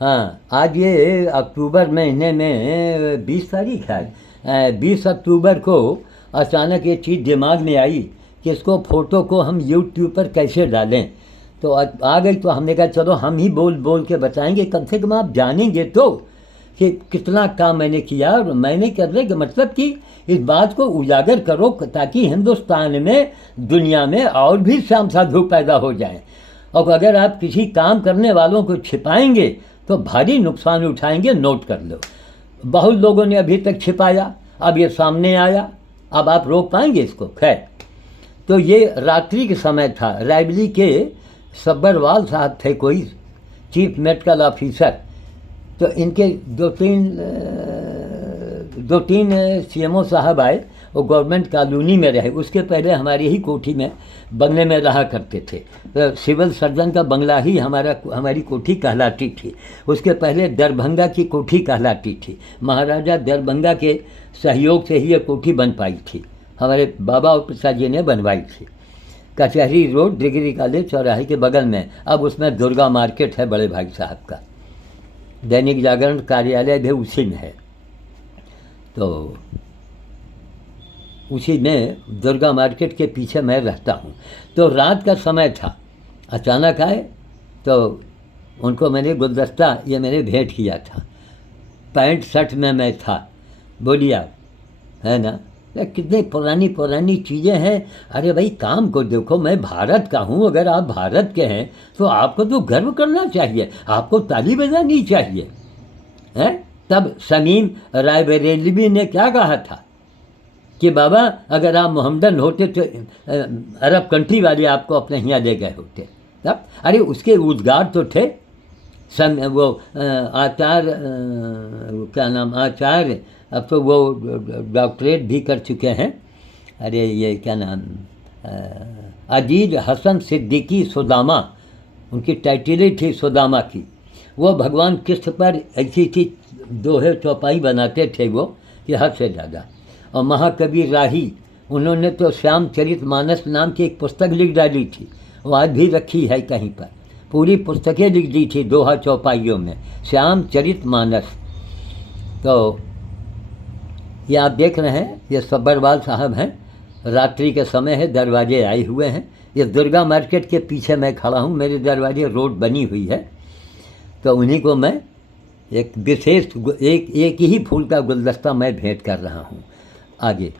हाँ, आज ये अक्टूबर महीने में 20 तारीख है। 20 अक्टूबर को अचानक ये चीज़ दिमाग में आई कि इसको फ़ोटो को हम यूट्यूब पर कैसे डालें। तो आ गई, तो हमने कहा चलो हम ही बोल बोल के बताएंगे, कम से कम आप जानेंगे तो कि कितना काम मैंने किया। और मैंने करने का मतलब कि इस बात को उजागर करो ताकि हिंदुस्तान में, दुनिया में और भी श्याम साधु पैदा हो जाएं। और अगर आप किसी काम करने वालों को छिपाएंगे तो भारी नुकसान उठाएंगे, नोट कर लो। बहुत लोगों ने अभी तक छिपाया, अब ये सामने आया, अब आप रोक पाएंगे इसको? खैर, तो ये रात्रि के समय था। रायबली के सब्बरवाल साहब थे कोई, चीफ मेडिकल ऑफिसर। तो इनके दो तीन सीएमओ साहब आए, वो गवर्नमेंट कॉलोनी में रहे। उसके पहले हमारी ही कोठी में, बंगले में रहा करते थे। तो सिविल सर्जन का बंगला ही हमारी कोठी कहलाती थी। उसके पहले दरभंगा की कोठी कहलाती थी। महाराजा दरभंगा के सहयोग से ही ये कोठी बन पाई थी। हमारे बाबा और पिताजी ने बनवाई थी। कचहरी रोड, डिग्री कॉलेज चौराहे के बगल में। अब उसमें दुर्गा मार्केट है बड़े भाई साहब का। दैनिक जागरण कार्यालय भी उसी में है। तो उसी में दुर्गा मार्केट के पीछे मैं रहता हूँ। तो रात का समय था, अचानक आए तो उनको मैंने गुलदस्ता ये मैंने भेंट किया था। पैंट शर्ट में मैं था। बोलिए आप, है ना, कितनी पुरानी पुरानी चीज़ें हैं। अरे भाई काम को देखो, मैं भारत का हूँ। अगर आप भारत के हैं तो आपको तो गर्व करना चाहिए, आपको ताली बजानी चाहिए, हैं। तब शमीम रायबरेलवी ने क्या कहा था कि बाबा अगर आप मोहम्मदन होते तो अरब कंट्री वाले आपको अपने यहाँ ले गए होते। तब अरे उसके उद्गार तो थे। वो आचार्य, क्या नाम, आचार्य, अब तो वो डॉक्टरेट भी कर चुके हैं। अरे ये क्या नाम, अजीज हसन सिद्दीकी सुदामा, उनकी टाइटल ही थी सुदामा की। वो भगवान कृष्ण पर ऐसी थी दोहे चौपाई बनाते थे वो कि हद से ज़्यादा। और महाकवि राही, उन्होंने तो श्यामचरित मानस नाम की एक पुस्तक लिख डाली थी, वो आज भी रखी है कहीं पर। पूरी पुस्तकें लिख दी थी दोहा चौपाइयों में, श्यामचरित मानस। तो ये आप देख रहे हैं, ये सब्बरवाल साहब हैं। रात्रि के समय है, दरवाजे आए हुए हैं। ये दुर्गा मार्केट के पीछे मैं खड़ा हूँ, मेरे दरवाजे रोड बनी हुई है। तो उन्हीं को मैं एक विशेष एक ही फूल का गुलदस्ता मैं भेंट कर रहा हूँ। आगे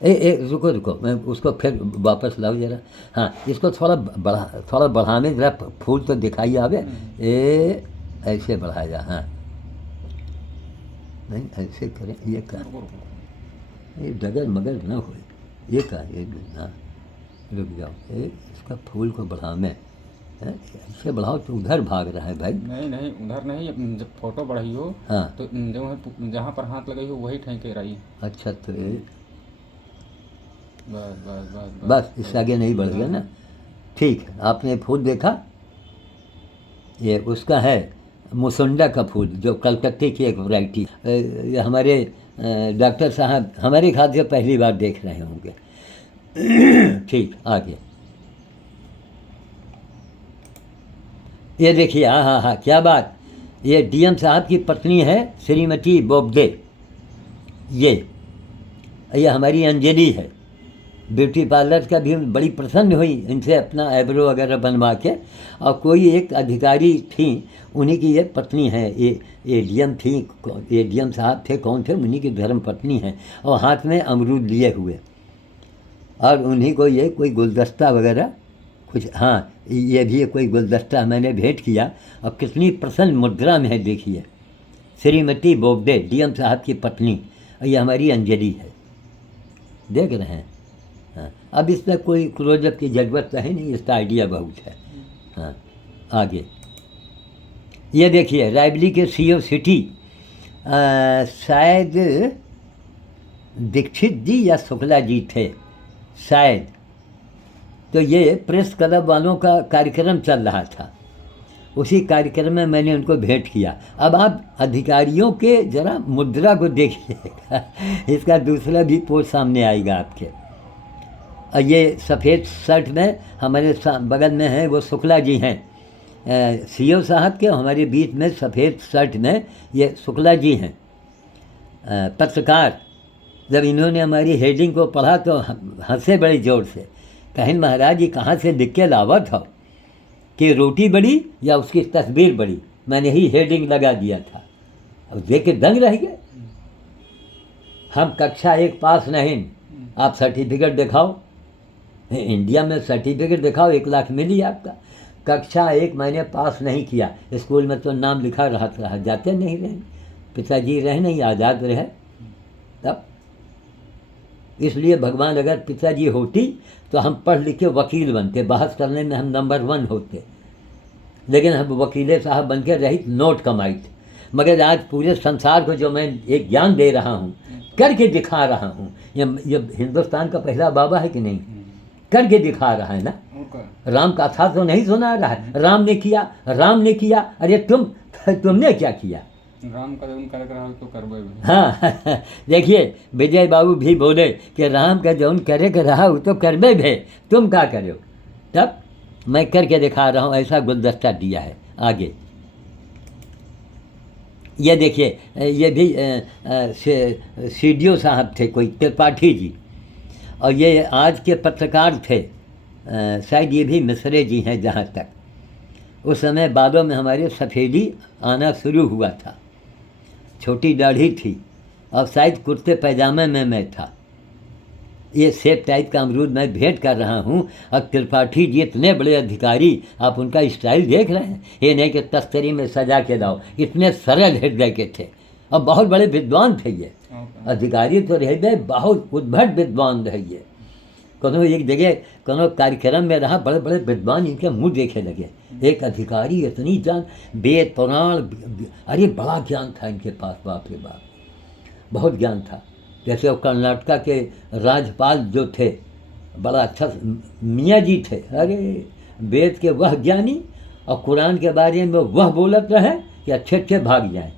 रुको रुको, मैं उसको फिर वापस लाओ जरा। हाँ, इसको थोड़ा बढ़ाने, जरा फूल तो दिखाई आवे। ऐसे बढ़ाया, हाँ, नहीं ऐसे करें। ये का ये डगर मगर न हो, ये का ये, हाँ रुक जाओ। इसका फूल को बढ़ावे, ऐसे बढ़ाओ तो उधर भाग रहा है भाई। नहीं नहीं, उधर नहीं, जब फोटो बढ़ाई हो, हाँ, तो जहाँ पर हाथ लगाई हो वही ठेके रही। अच्छा, तो ये बस बस बस बस इससे आगे नहीं बढ़ गया ना। ठीक है, आपने फूल देखा, ये उसका है मुसुंडा का फूल, जो कलकत्ते की एक वैरायटी। ये हमारे डॉक्टर साहब हमारे ख्याल से पहली बार देख रहे होंगे। ठीक, आगे ये देखिए। हाँ हाँ हाँ, क्या बात। ये डीएम साहब की पत्नी है, श्रीमती बोबडे। ये हमारी अंजलि है। ब्यूटी पार्लर का भी बड़ी प्रसन्न हुई इनसे अपना आईब्रो वगैरह बनवा के। और कोई एक अधिकारी थी, उन्हीं की ये पत्नी है। ये डीएम थी, ये डीएम साहब थे, कौन थे, उन्हीं की धर्म पत्नी है। और हाथ में अमरूद लिए हुए, और उन्हीं को ये कोई गुलदस्ता वगैरह कुछ, हाँ ये भी कोई गुलदस्ता मैंने भेंट किया। और कितनी प्रसन्न मुद्रा में है, देखिए। श्रीमती बोबडे, डीएम साहब की पत्नी। और ये हमारी अंजलि है, देख रहे हैं। हाँ, अब इसमें कोई क्लोजअप की ज़रूरत है नहीं, इसका आइडिया बहुत है। हाँ, आगे ये देखिए, रायबली के सीओ सिटी, शायद दीक्षित जी या शुक्ला जी थे शायद। तो ये प्रेस क्लब वालों का कार्यक्रम चल रहा था, उसी कार्यक्रम में मैंने उनको भेंट किया। अब आप अधिकारियों के ज़रा मुद्रा को देखिएगा। इसका दूसरा भी पोस्ट सामने आएगा आपके। और ये सफ़ेद शर्ट में हमारे बगल में हैं, वो शुक्ला जी हैं। सीओ साहब के हमारे बीच में सफ़ेद शर्ट में ये शुक्ला जी हैं पत्रकार। जब इन्होंने हमारी हेडिंग को पढ़ा तो हंसे बड़े ज़ोर से, कहें महाराज ये कहाँ से लिख के लावत हो कि रोटी बड़ी या उसकी तस्वीर बड़ी। मैंने ही हेडिंग लगा दिया था, अब देख के दंग रह गए। हम कक्षा 1 पास नहीं, आप सर्टिफिकेट दिखाओ, इंडिया में सर्टिफिकेट दिखाओ 1 लाख मिली आपका। कक्षा 1 मैंने पास नहीं किया, स्कूल में तो नाम लिखा रहा जाते नहीं रहे, पिताजी रहे नहीं, आज़ाद रहे तब। इसलिए भगवान अगर पिताजी होती तो हम पढ़ लिख के वकील बनते, बहस करने में हम नंबर 1 होते, लेकिन हम वकील साहब बन के रहित नोट कमाइते। मगर आज पूरे संसार को जो मैं एक ज्ञान दे रहा हूँ, करके दिखा रहा हूँ, ये हिंदुस्तान का पहला बाबा है कि नहीं, करके दिखा रहा है ना। राम कथा तो नहीं सुना रहा है, राम ने किया, अरे तुमने क्या किया, राम का जौन करे रहा तो करबे भी। हाँ देखिए विजय बाबू भी बोले कि राम का जौन करे रहा वो तो करबे भे, तुम क्या करो। तब मैं करके दिखा रहा हूँ, ऐसा गुलदस्ता दिया है। आगे ये देखिए, ये भी सीडीओ साहब थे कोई, त्रिपाठी जी, और ये आज के पत्रकार थे, शायद ये भी मिसरे जी हैं जहाँ तक। उस समय बालों में हमारे सफ़ेदी आना शुरू हुआ था, छोटी दाढ़ी थी, और शायद कुर्ते पैजामे में मैं था। ये सेब टाइप का अमरूद मैं भेंट कर रहा हूँ, और त्रिपाठी जी इतने बड़े अधिकारी, आप उनका स्टाइल देख रहे हैं, ये नहीं कि तस्तरी में सजा के लाओ, इतने सरल हृदय के थे और बहुत बड़े विद्वान थे ये अधिकारी तो रह गए, बहुत उद्भट विद्वान रहे ये। कोनो एक जगह कोनो कार्यक्रम में रहा, बड़े बड़े विद्वान इनके मुंह देखे लगे। एक अधिकारी इतनी जान, वेद पुराण, अरे बड़ा ज्ञान था इनके पास, बाप रे बाप, बहुत ज्ञान था। जैसे वो कर्नाटका के राज्यपाल जो थे, बड़ा अच्छा मियाँ जी थे, अरे वेद के वह ज्ञानी और कुरान के बारे में वह बोलत रहे कि अच्छे अच्छे भाग जाएं।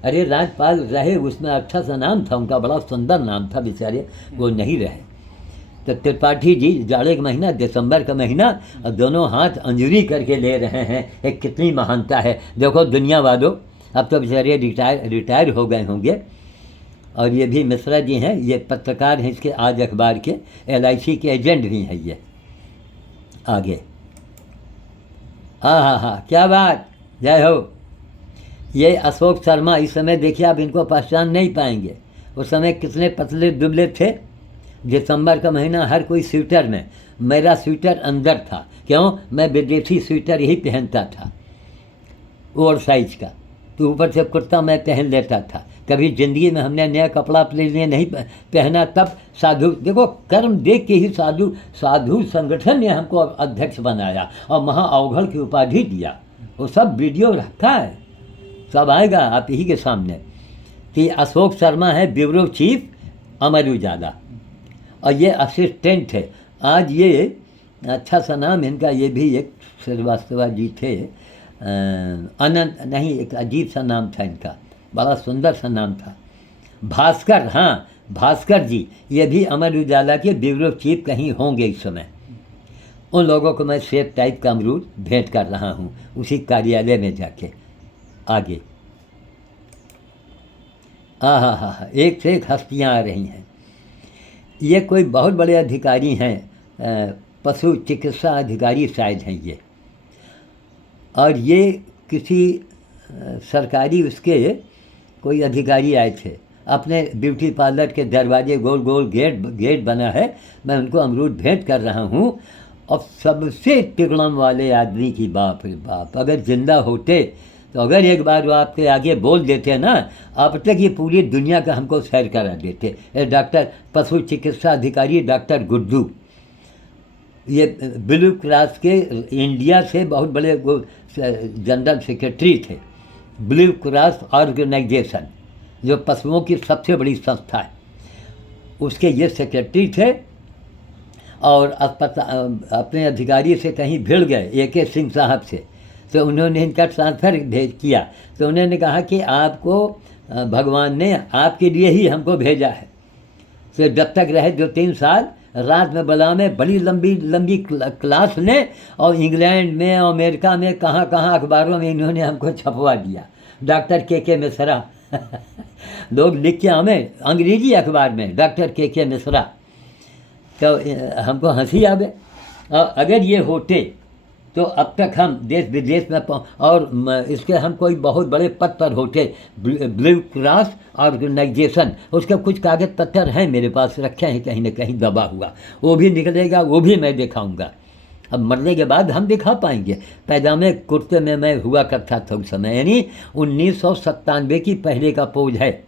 अरे राज्यपाल रहे, उसमें अच्छा सा नाम था उनका, बड़ा सुंदर नाम था, बेचारे वो नहीं रहे। तो त्रिपाठी जी जाड़े का महीना, दिसंबर का महीना, और दोनों हाथ अंजलि करके ले रहे हैं, एक कितनी महानता है। देखो दुनिया वालों, अब तो बेचारे रिटायर हो गए होंगे। और ये भी मिश्रा जी हैं, ये पत्रकार हैं इसके आज अखबार के, LIC के एजेंट भी हैं ये। आगे हाँ क्या बात, जय हो। ये अशोक शर्मा, इस समय देखिए आप इनको पहचान नहीं पाएंगे, उस समय कितने पतले दुबले थे। दिसंबर का महीना, हर कोई स्वेटर में, मेरा स्वेटर अंदर था, क्यों, मैं विदेशी स्वेटर यही पहनता था, ओवर साइज का, तो ऊपर से कुर्ता मैं पहन लेता था। कभी ज़िंदगी में हमने नया कपड़ा अपने लिए नहीं पहना। तब साधु, देखो कर्म देख के ही साधु संगठन ने हमको अध्यक्ष बनाया और महाअवघड़ की उपाधि दिया। वो सब वीडियो रखा है, सब आएगा आप ही के सामने। कि अशोक शर्मा है ब्यूरो चीफ अमर उजाला, और ये असिस्टेंट है। आज ये अच्छा सा नाम इनका, ये भी एक श्रीवास्तव जी थे, अनंत नहीं, एक अजीब सा नाम था इनका, बड़ा सुंदर सा नाम था, भास्कर। हाँ भास्कर जी, ये भी अमर उजाला के ब्यूरो चीफ कहीं होंगे इस समय। उन लोगों को मैं सेब टाइप का अमरूद भेंट कर रहा हूँ उसी कार्यालय में जाके। आगे हाँ, एक से एक हस्तियाँ आ रही हैं। ये कोई बहुत बड़े अधिकारी हैं, पशु चिकित्सा अधिकारी शायद हैं ये, और ये किसी सरकारी उसके कोई अधिकारी आए थे, अपने ब्यूटी पार्लर के दरवाजे गोल गोल गेट बना है, मैं उनको अमरूद भेंट कर रहा हूँ। और सबसे तिगड़म वाले आदमी की, बाप रे बाप, अगर जिंदा होते तो अगर एक बार वो आपके आगे बोल देते ना, अब तक ये पूरी दुनिया का हमको सैर करा देते। डॉक्टर पशु चिकित्सा अधिकारी डॉक्टर गुड्डू, ये ब्लू क्रॉस के इंडिया से बहुत बड़े वो जनरल सेक्रेटरी थे, ब्लू क्रॉस ऑर्गेनाइजेशन जो पशुओं की सबसे बड़ी संस्था है, उसके ये सेक्रेटरी थे। और अपने अधिकारी से कहीं भिड़ गए AK सिंह साहब से, तो उन्होंने इनका ट्रांसफ़र किया। तो उन्होंने कहा कि आपको भगवान ने आपके लिए ही हमको भेजा है, तो जब तक रहे 2-3 साल रात में बुलावे, बड़ी लंबी लंबी क्लास लें, और इंग्लैंड में और अमेरिका में कहाँ कहाँ अखबारों में इन्होंने हमको छपवा दिया। डॉक्टर के मिश्रा लोग लिख के हमें अंग्रेजी अखबार में डॉक्टर के मिश्रा, तो हमको हंसी आवे। और अगर ये होते तो अब तक हम देश विदेश में और इसके हम कोई बहुत बड़े पद पर होते। ब्लू क्रॉस ऑर्गेनाइजेशन, उसके कुछ कागज पत्तर हैं मेरे पास, रखे हैं कहीं न कहीं दबा हुआ, वो भी निकलेगा, वो भी मैं दिखाऊंगा। अब मरने के बाद हम दिखा पाएंगे। पैजामे कुर्ते में मैं हुआ करता था उस समय, यानी 1997 की पहले का पोज है।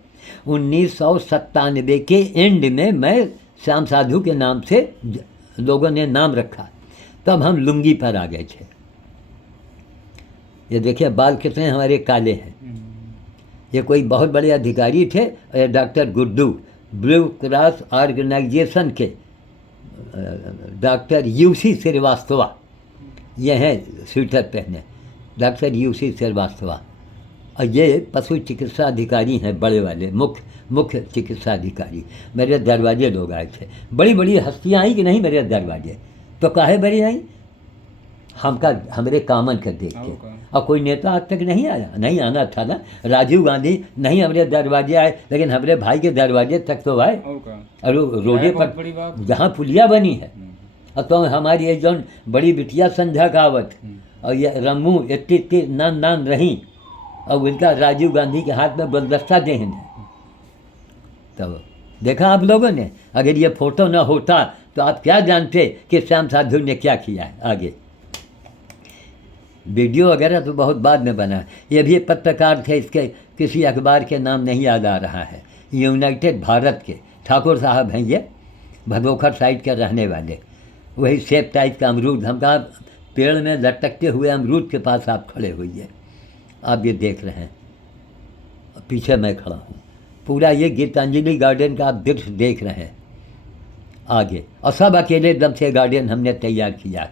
1997 के एंड में मैं श्याम साधु के नाम से लोगों ने नाम रखा, तब हम लुंगी पर आ गए थे। ये देखिए बाल कितने हमारे काले हैं। ये कोई बहुत बड़े अधिकारी थे, doctor Guddu, Blue Cross organisation के डॉक्टर यूसी श्रीवास्तवा, ये हैं स्वेटर पहने, डॉक्टर यूसी श्रीवास्तवा। और ये पशु चिकित्सा अधिकारी हैं, बड़े वाले मुख्य चिकित्सा अधिकारी। मेरे दरवाजे लोग आए थे, बड़ी बड़ी हस्तियाँ आई कि नहीं मेरे दरवाजे, तो काहे बड़ी आई, हमारे कामन के देख के। और कोई नेता आज तक नहीं आया, नहीं आना था ना। राजीव गांधी नहीं हमारे दरवाजे आए, लेकिन हमारे भाई के दरवाजे तक तो आए। और रोडे पर जहाँ पुलिया बनी है, और तो हमारी ये जो बड़ी बिटिया संध्या कावत और ये रम्मू इतनी नान रही, और उनका राजीव गांधी के हाथ में गुलदस्ता देहन है। तो देखा आप लोगों ने, अगर ये फोटो न होता तो आप क्या जानते कि श्याम साधु ने क्या किया है आगे। वीडियो वगैरह तो बहुत बाद में बना। ये भी पत्रकार थे, इसके किसी अखबार के नाम नहीं याद आ रहा है, यूनाइटेड भारत के ठाकुर साहब हैं, ये भदोखर साइड के रहने वाले। वही सेब टाइप का अमरूद, हम कहा पेड़ में लटकते हुए अमरूद के पास आप खड़े हुए, आप ये देख रहे हैं, पीछे मैं खड़ा हूँ। पूरा ये गीतांजलि गार्डन का आप दृश्य देख रहे हैं आगे, और सब अकेले दम से गार्डन हमने तैयार किया,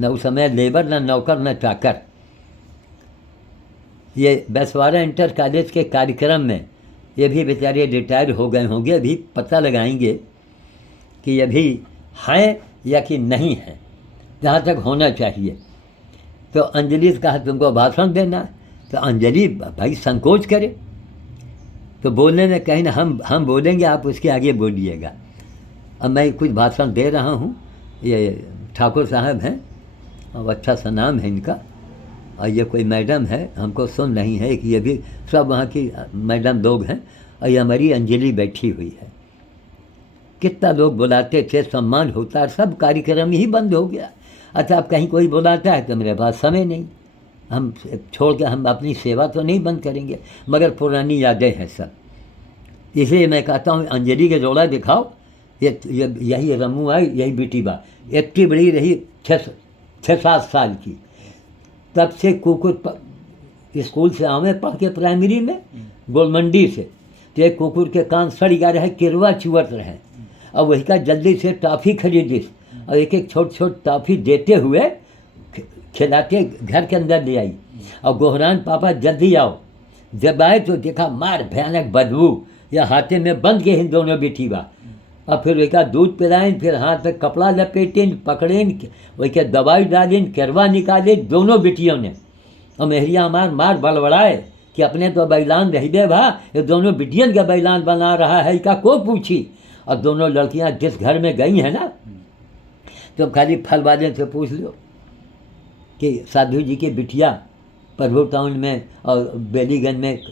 न उस समय लेबर, न नौकर, न चाकर। ये बैसवाड़ा इंटर कॉलेज के कार्यक्रम में ये भी बेचारे रिटायर हो गए होंगे, अभी पता लगाएंगे कि ये भी हैं या कि नहीं है, जहाँ तक होना चाहिए। तो अंजलि से कहा तुमको भाषण देना, तो अंजलि भाई संकोच करे, तो बोलने में कहीं ना हम बोलेंगे, आप उसके आगे बोलिएगा। अब मैं कुछ भाषण दे रहा हूँ, ये ठाकुर साहब हैं और अच्छा सा नाम है इनका, और ये कोई मैडम है, हमको सुन नहीं है कि ये भी सब वहाँ की मैडम लोग हैं, और ये हमारी अंजलि बैठी हुई है। कितना लोग बुलाते थे, सम्मान होता है, सब कार्यक्रम ही बंद हो गया। अच्छा अब कहीं कोई बुलाता है तो मेरे पास समय नहीं, हम छोड़ के हम अपनी सेवा तो नहीं बंद करेंगे, मगर पुरानी यादें हैं सब। इसलिए मैं कहता हूँ अंजलि के जोड़ा दिखाओ। ये यही रमू आई, यही बेटी बा, इतनी बड़ी रही 6-7 साल की, तब से कुकुर स्कूल से आवे पढ़ के प्राइमरी में गोलमंडी से, तो एक कुकुर के कान सड़ गया रहे, किरवा चुवत रहे, और वही का जल्दी से टॉफ़ी खरीदी, और एक एक छोट टॉफ़ी देते हुए खिलाते घर के अंदर ले आई, और गोहरान पापा जल्दी आओ। जब आए तो देखा मार भयानक बदबू, या हाथे में बंद के इन दोनों बेटी बा, और फिर वही का दूध पिलाएं, फिर हाथ में कपड़ा लपेटें, पकड़ें, वही के दवाई डालें, करवा निकाले दोनों बेटियों ने। और मेहरिया मार बड़बड़ाए कि अपने तो बैलान रह दे भा, ये दोनों बेटियन का बैलान बना रहा है, इसका को पूछी। और दोनों लड़कियां जिस घर में गई हैं ना, तो खाली फल वाले से पूछ लो कि साधु जी की बिटिया प्रभु टाउन में और बेलीगंज में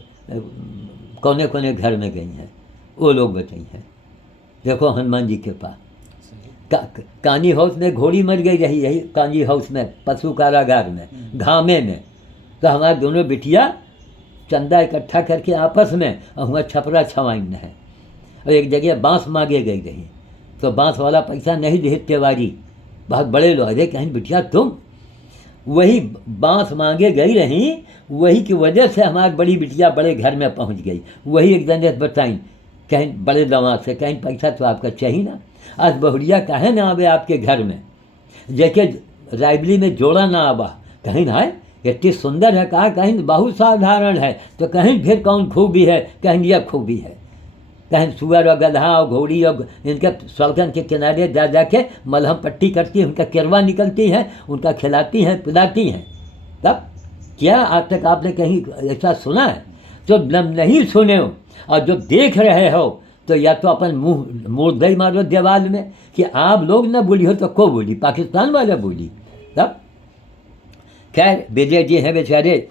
कौने कौने घर में गई हैं, वो लोग बताई हैं। देखो हनुमान जी के पास कानी हाउस में घोड़ी मर गई रही, यही कानी हाउस में पशु कारागार में घामे में, तो हमारे दोनों बिटिया चंदा इकट्ठा करके आपस में, और वहाँ छपरा छवाइन है, और एक जगह बांस मांगे गई रही, तो बांस वाला पैसा नहीं दे, तिवारी बहुत बड़े लोग, अरे कहीं बिटिया तुम वही बांस मांगे गई रही, वही की वजह से हमारी बड़ी बिटिया बड़े घर में पहुंच गई। वही एक दिन बताई कहीं बड़े दमाद से, कहीं पैसा तो आपका चाहिए ना, आज बहुरिया काहे ना आवे आपके घर में, जैसे रायबली में जोड़ा ना आवा, कहीं ना है इतनी सुंदर है, कहा कहीं बहुत साधारण है, तो कहीं फिर कौन खूबी है, कहीं यह खूबी है। कहीं सुअर और गधा और घोड़ी और इनके सड़कन के किनारे जा जा के मलहम पट्टी करती है, उनका किरवा निकलती है, उनका खिलाती हैं पिलाती हैं। तब क्या आज तक आपने कहीं ऐसा सुना है? तो नहीं सुने हो और जो देख रहे हो तो या तो अपन मुंह मोड़ दई मारो दीवार में कि आप लोग ना बोली हो तो को बोली, पाकिस्तान वाला बोली। तब खैर विजय जी हैं बेचारे,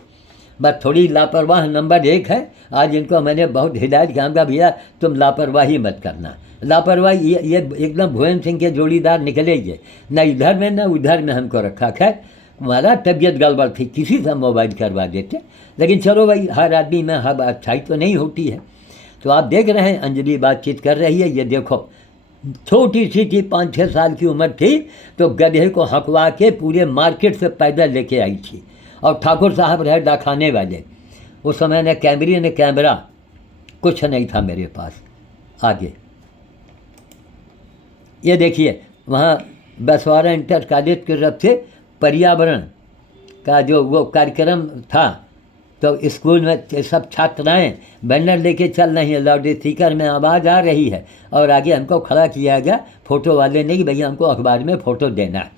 बस थोड़ी लापरवाह नंबर 1 है। आज इनको मैंने बहुत हिदायत किया, भैया तुम लापरवाही मत करना। लापरवाही ये एकदम भुवन सिंह के जोड़ीदार निकले ये, न इधर में न उधर में हमको रखा। खैर हमारा तबीयत गड़बड़ थी, किसी से मोबाइल करवा देते, लेकिन चलो भाई हर आदमी में हर अच्छाई तो नहीं होती है। तो आप देख रहे हैं अंजलि बातचीत कर रही है, ये देखो छोटी सी थी, 5-6 साल की उम्र थी, तो गधे को हकवा के पूरे मार्केट से पैदल लेके आई थी। और ठाकुर साहब रहे डाखाने वाले, उस समय न कैमरे न कैमरा कुछ नहीं था मेरे पास। आगे ये देखिए वहाँ बसवाड़ा इंटर कॉलेज की तरफ से पर्यावरण का जो वो कार्यक्रम था, तो स्कूल में सब छात्राएं बैनर लेके चल रही हैं, लाउड स्पीकर में आवाज़ आ रही है, और आगे हमको खड़ा किया गया फ़ोटो वाले ने कि भैया हमको अखबार में फ़ोटो देना है।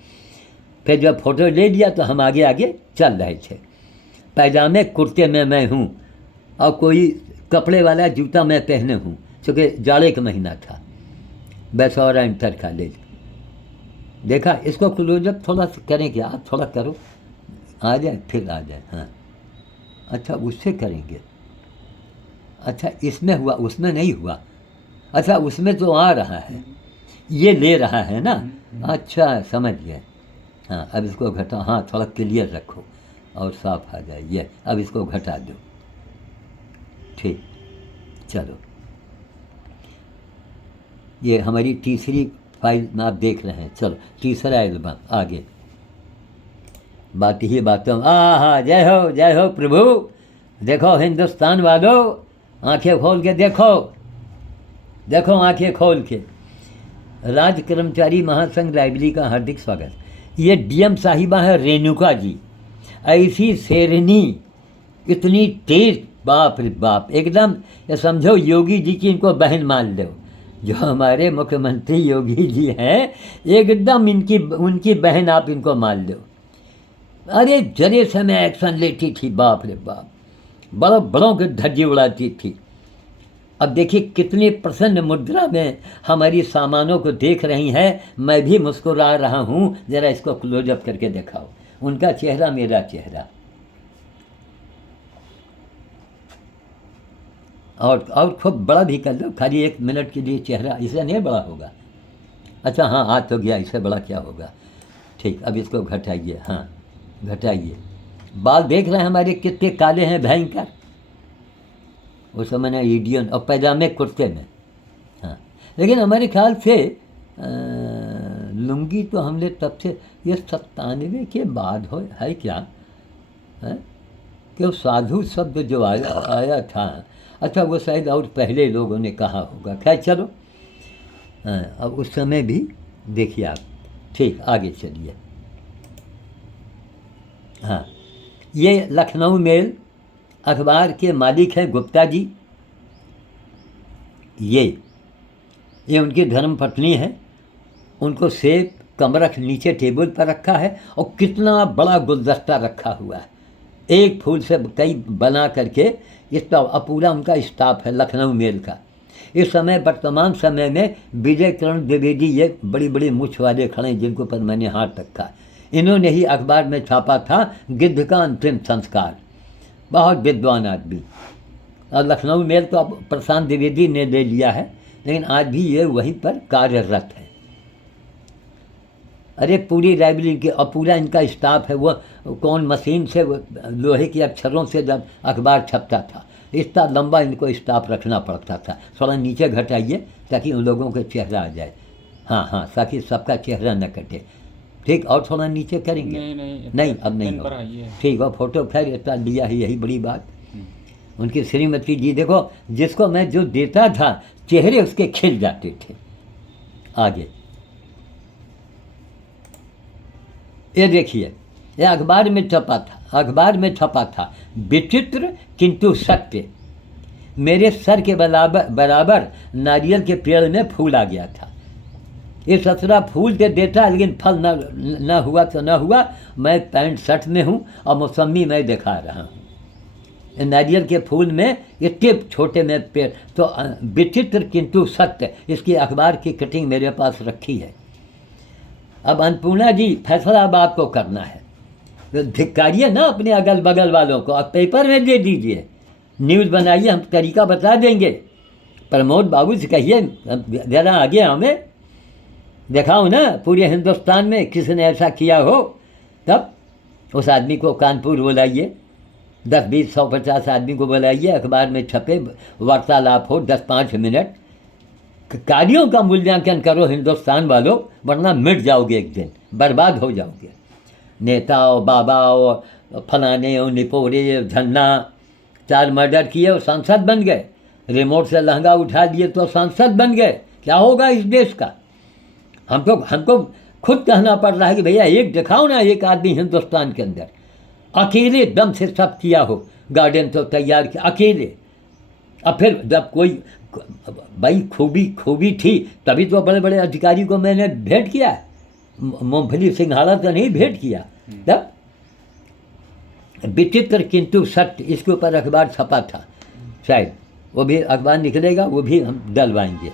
फिर जब फ़ोटो ले लिया तो हम आगे आगे चल रहे थे। पैजामे कुर्ते में मैं हूँ और कोई कपड़े वाला जूता मैं पहने हूँ, क्योंकि जाड़े का महीना था। बसौरा इंटर कॉलेज देखा, इसको क्लोजअप थोड़ा सा करें क्या आप? थोड़ा करो, आ जाए फिर आ जाए। हाँ अच्छा उससे करेंगे। अच्छा इसमें हुआ, उसमें नहीं हुआ। अच्छा उसमें तो आ रहा है, ये ले रहा है ना। अच्छा समझ गए। हाँ अब इसको घटा, हाँ थोड़ा क्लियर रखो और साफ आ जाए ये। अब इसको घटा दो, ठीक। चलो ये हमारी तीसरी फाइल में आप देख रहे हैं। चलो तीसरा एल्बम आगे। बात ही बातों, हाँ जय हो प्रभु। देखो हिंदुस्तान वालों, आंखें खोल के देखो, देखो आंखें खोल के। राज्य कर्मचारी महासंघ रायबरेली का हार्दिक स्वागत। ये डीएम साहिबा है रेणुका जी, ऐसी शेरनी, इतनी तेज, बाप रे बाप, एकदम ये समझो योगी जी की इनको बहन मान लो। जो हमारे मुख्यमंत्री योगी जी हैं, एकदम इनकी उनकी बहन आप इनको मान लो। अरे जरे समय एक्शन लेती थी, बाप रे बाप, बड़ों बड़ों की धज्जी उड़ाती थी। अब देखिए कितनी प्रसन्न मुद्रा में हमारी सामानों को देख रही हैं, मैं भी मुस्कुरा रहा हूँ। ज़रा इसको क्लोजअप करके दिखाओ, उनका चेहरा मेरा चेहरा। और खूब बड़ा भी कर लो, खाली 1 मिनट के लिए चेहरा, इससे नहीं बड़ा होगा। अच्छा हाँ आ तो गया, इससे बड़ा क्या होगा। ठीक, अब इसको घटाइए, हाँ घटाइए। बाल देख रहे हैं हमारे कितने काले हैं, भयंकर। उस समय ना इंडियन और पैजामे कुर्ते में। हाँ लेकिन हमारे ख्याल से लुंगी तो हमने तब से, ये 97 के बाद हो है क्या है कि वो साधु शब्द जो आया था। अच्छा वो शायद और पहले लोगों ने कहा होगा। खैर चलो, अब उस समय भी देखिए आप। ठीक आगे चलिए। हाँ ये लखनऊ मेल अखबार के मालिक हैं गुप्ता जी। ये उनकी धर्मपत्नी है। उनको सेब कमरख नीचे टेबल पर रखा है, और कितना बड़ा गुलदस्ता रखा हुआ है, एक फूल से कई बना करके। इसका पूरा उनका स्टाफ है लखनऊ मेल का। इस समय वर्तमान समय में विजय किरण द्विवेदी, ये बड़ी बड़ी मुछ वाले खड़े हैं जिनको पर मैंने हाथ रखा, इन्होंने ही अखबार में छापा था गिद्ध का अंतिम संस्कार। बहुत विद्वान आदमी। और लखनऊ मेल तो अब प्रशांत द्विवेदी ने ले लिया है, लेकिन आज भी ये वहीं पर कार्यरत है। अरे पूरी रायबरेली की, और पूरा इनका स्टाफ है। वो कौन मशीन से लोहे के अक्षरों से जब अखबार छपता था, इतना लंबा इनको स्टाफ रखना पड़ता था। थोड़ा नीचे घटाइए ताकि उन लोगों का चेहरा आ जाए। हाँ ताकि सबका चेहरा न कटे। ठीक, और थोड़ा नीचे करेंगे। नहीं अब नहीं होगा। ठीक, और फोटो खैर इतना लिया है, यही बड़ी बात। उनकी श्रीमती जी देखो, जिसको मैं जो देता था चेहरे उसके खिल जाते थे। आगे ये देखिए, ये अखबार में छपा था, विचित्र किंतु सत्य। मेरे सर के बराबर बराबर नारियल के पेड़ में फूल आ गया था। ये ससुरा फूल तो देता लेकिन फल न हुआ तो न हुआ। मैं पैंट शर्ट में हूँ और मौसमी मैं दिखा रहा हूँ। नारियल के फूल में इतने छोटे में पेड़ तो विचित्र किंतु सत्य। इसकी अखबार की कटिंग मेरे पास रखी है। अब अन्नपूर्णा जी फैसला अब आपको करना है, तो धिक्कारिए ना अपने अगल बगल वालों को, अब पेपर में दे दीजिए, न्यूज़ बनाइए, हम तरीका बता देंगे। प्रमोद बाबू से कहिए ज़रा आगे हमें दिखाओ ना पूरे हिंदुस्तान में किसने ऐसा किया हो। तब उस आदमी को कानपुर बुलाइए, 10 20 100 50 आदमी को बुलाइए, अखबार में छपे, वार्तालाप हो 10-5 मिनट। कार्यों का मूल्यांकन करो हिंदुस्तान वालों, वरना मिट जाओगे, एक दिन बर्बाद हो जाओगे। नेताओं बाबाओं फलाने और निपोरे झन्ना 4 मर्डर किए और सांसद बन गए, रिमोट से लहंगा उठा दिए तो सांसद बन गए। क्या होगा इस देश का? हमको खुद कहना पड़ रहा है कि भैया एक दिखाओ ना, एक आदमी हिंदुस्तान के अंदर अकेले दम से सब किया हो, गार्डन तो तैयार किया अकेले। अब फिर जब कोई भाई खूबी थी तभी तो बड़े बड़े अधिकारी को मैंने भेंट किया, मूंगफली सिंघाड़ा तो नहीं भेंट किया। तब विचित्र किंतु सत्य, इसके ऊपर अखबार छपा था, शायद वो भी अखबार निकलेगा, वो भी हम डलवाएंगे।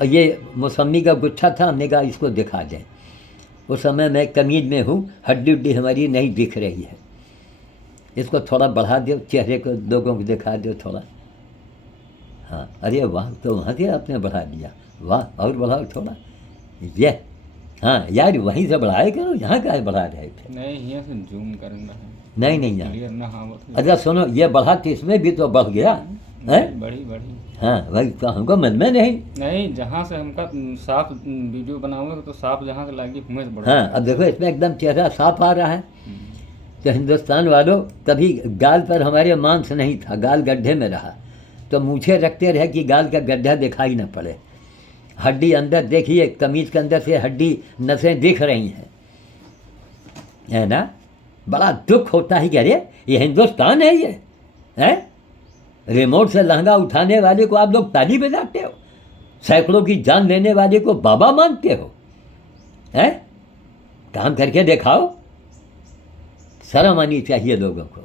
और ये मौसमी का गुच्छा था, हमने कहा इसको दिखा दें। उस समय मैं कमीज में हूँ, हड्डी उड्डी हमारी नहीं दिख रही है, इसको थोड़ा बढ़ा दो, चेहरे को लोगों को दिखा दो थोड़ा। हाँ, अरे वाह, तो वहाँ से आपने बढ़ा दिया, वाह, और बढ़ाओ थोड़ा ये। हाँ यार, वहीं से बढ़ाए करो, यहाँ का है बढ़ा रहे थे। नहीं, यहाँ से जूम करना है। नहीं यहाँ। क्लियर ना, हाँ अच्छा सुनो, ये बढ़ा तो इसमें भी तो बढ़ गया है। बड़ी हाँ भाई, तो हमको मन में नहीं, जहाँ से हमका साफ वीडियो बनाओगे तो साफ जहाँ से लाएगी वहीं से बढ़ा। हाँ, अब देखो इसमें एकदम चेहरा साफ आ रहा है। तो हिंदुस्तान वालों, कभी गाल पर हमारे मांस नहीं था, गाल गड्ढे में रहा, तो मूछे रखते रहे कि गाल का गड्ढा दिखाई न पड़े। हड्डी अंदर देखिए, कमीज के अंदर से हड्डी नसें दिख रही हैं, है ना। बड़ा दुख होता है कि अरे ये हिंदुस्तान है, ये है। रिमोट से लहंगा उठाने वाले को आप लोग ताली बजाते हो, सैकड़ों की जान लेने वाले को बाबा मानते हो, हैं? काम करके दिखाओ, शर्म आनी चाहिए लोगों को।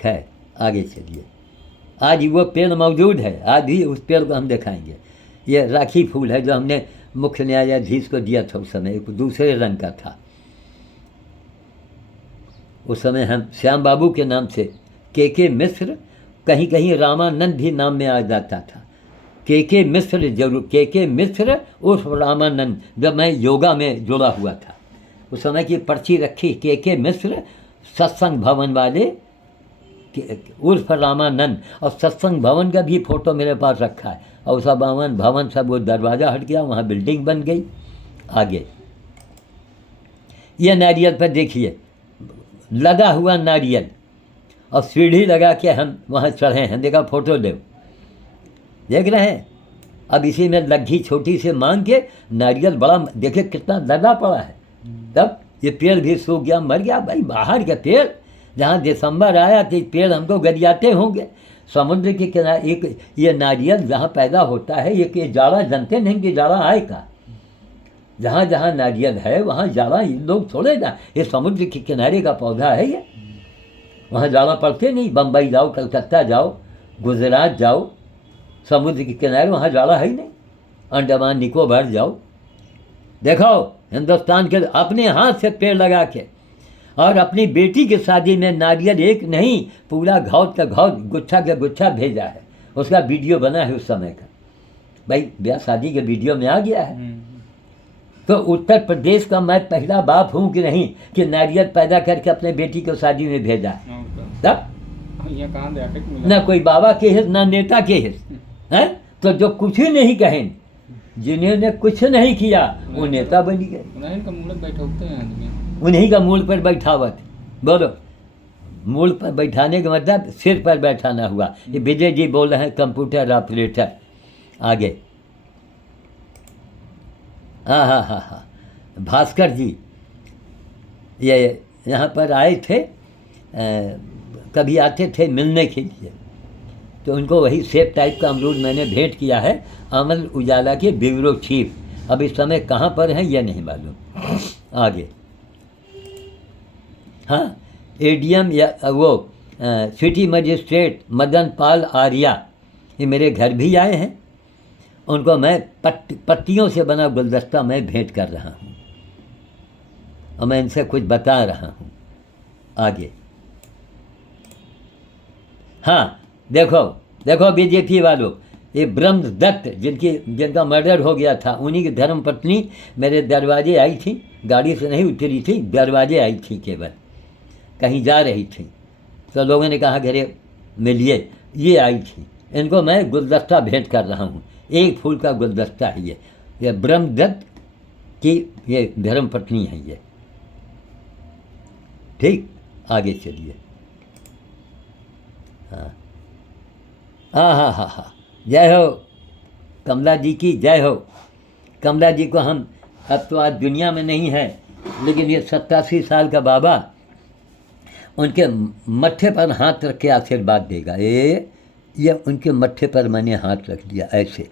खैर आगे चलिए, आज वो पेड़ मौजूद है, आज भी उस पेड़ को हम दिखाएंगे। ये राखी फूल है जो हमने मुख्य न्यायाधीश को दिया था, उस समय एक दूसरे रंग का था। उस समय हम श्याम बाबू के नाम से के मिश्र, कहीं कहीं रामानंद भी नाम में आ जाता था। के मिश्र जरूर, के मिश्र उर्फ रामानंद। जब मैं योगा में जुड़ा हुआ था उस समय की पर्ची रखी, के मिश्र सत्संग भवन वाले उर्फ रामानंद, और सत्संग भवन का भी फोटो मेरे पास रखा है। और सब भवन सब वो दरवाज़ा हट गया, वहाँ बिल्डिंग बन गई। आगे ये नारियल पर देखिए, लगा हुआ नारियल, और सीढ़ी लगा के हम वहाँ चढ़े हैं, देखा फोटो देख रहे हैं। अब इसी में लग्घी छोटी से मांग के नारियल बड़ा, देखे कितना लगा पड़ा है। तब ये पेड़ भी सूख गया, मर गया। भाई बाहर के पेड़, जहाँ दिसंबर आया तो पेड़ हमको गरियाते होंगे। समुद्र के किनारे एक ये नारियल जहाँ पैदा होता है, ये जाड़ा जानते नहीं कि जाड़ा आएगा। जहाँ जहाँ नारियल है वहाँ जाड़ा लोग छोड़े जा, ये समुद्र के किनारे का पौधा है ये, वहाँ जाड़ा पड़ते नहीं। बम्बई जाओ, कलकत्ता जाओ, गुजरात जाओ, समुद्र के किनारे वहाँ जाड़ा है ही नहीं। अंडमान निकोबार जाओ, देखो हिंदुस्तान के अपने हाथ से पेड़ लगा के, और अपनी बेटी की शादी में नारियल एक नहीं पूरा घौत का घौत, गुच्छा के गुच्छा भेजा है। उसका वीडियो बना है उस समय का, भाई ब्याह शादी के वीडियो में आ गया है। तो उत्तर प्रदेश का मैं पहला बाप हूँ कि नहीं कि नारियल पैदा करके अपने बेटी को शादी में भेजा है। तब न कोई बाबा के हित, न नेता के हित है। तो जो कुछ ही नहीं कहें, जिन्होंने कुछ नहीं किया वो नेता बन गए। उन्हीं का मूल पर बैठावत, बोलो मूल पर बैठाने का मतलब सिर पर बैठाना हुआ। ये विजय जी बोल रहे हैं, कंप्यूटर ऑपरेटर। आगे हाँ, भास्कर जी ये यहाँ पर आए थे, कभी आते थे मिलने के लिए, तो उनको वही सेब टाइप का अमरूद मैंने भेंट किया है। अमर उजाला के ब्यूरो चीफ अब इस समय कहाँ पर हैं यह नहीं मालूम। आगे, हाँ, एडीएम या वो सिटी मजिस्ट्रेट मदन पाल आर्या, ये मेरे घर भी आए हैं। उनको मैं पत्तियों से बना गुलदस्ता मैं भेंट कर रहा हूँ और मैं इनसे कुछ बता रहा हूँ। आगे, हाँ, देखो बीजेपी वालों, ये ब्रह्मदत्त जिनका मर्डर हो गया था, उन्हीं की धर्मपत्नी मेरे दरवाजे आई थी, गाड़ी से नहीं उतरी थी, दरवाजे आई थी, केवल कहीं जा रही थी, तो लोगों ने कहा घरे मिलिए, ये आई थी। इनको मैं गुलदस्ता भेंट कर रहा हूँ, एक फूल का गुलदस्ता है ये ब्रह्मदत्त की ये धर्मपत्नी है ये। ठीक, आगे चलिए। हाँ, जय हो कमला जी की, जय हो। कमला जी को हम अब तो आज दुनिया में नहीं है, लेकिन ये 87 साल का बाबा उनके मत्थे पर हाथ रख के आशीर्वाद देगा। ये उनके मत्थे पर मैंने हाथ रख दिया, ऐसे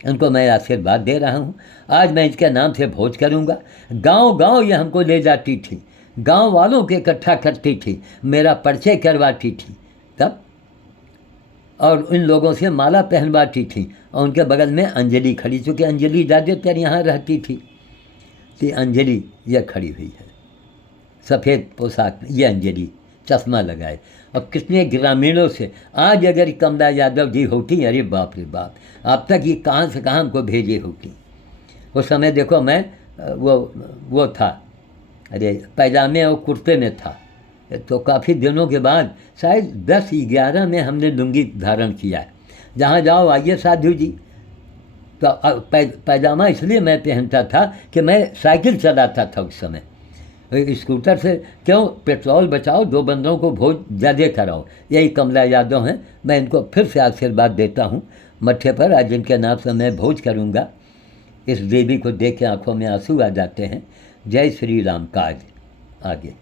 उनको मैं आशीर्वाद दे रहा हूँ। आज मैं इसके नाम से भोज करूँगा। गांव ये हमको ले जाती थी, गांव वालों के इकट्ठा करती थी, मेरा परिचय करवाती थी तब, और उन लोगों से माला पहनवाती थी। और उनके बगल में अंजलि खड़ी, चूँकि अंजलि ज़्यादातर यहाँ रहती थी, तो अंजलि यह खड़ी हुई है सफ़ेद पोशाक में, ये अंजलि चश्मा लगाए। और कितने ग्रामीणों से आज अगर कमला यादव जी होती, अरे बाप रे बाप, अब तक ये कहाँ से कहाँ हमको भेजे होती। उस समय देखो मैं वो था, अरे पैजामे और कुर्ते में था, तो काफ़ी दिनों के बाद शायद 10-11 में हमने लुंगी धारण किया है। जहाँ जाओ आइए साधु जी, तो पैजामा इसलिए मैं पहनता था कि मैं साइकिल चलाता था उस समय, स्कूटर से क्यों, पेट्रोल बचाओ, 2 बंदों को भोज ज़्यादा कराओ। यही कमला यादव हैं, मैं इनको फिर से आशीर्वाद देता हूँ मत्थे पर। आज जिनके नाम से मैं भोज करूँगा, इस देवी को देख के आँखों में आंसू आ जाते हैं। जय श्री राम काज। आगे,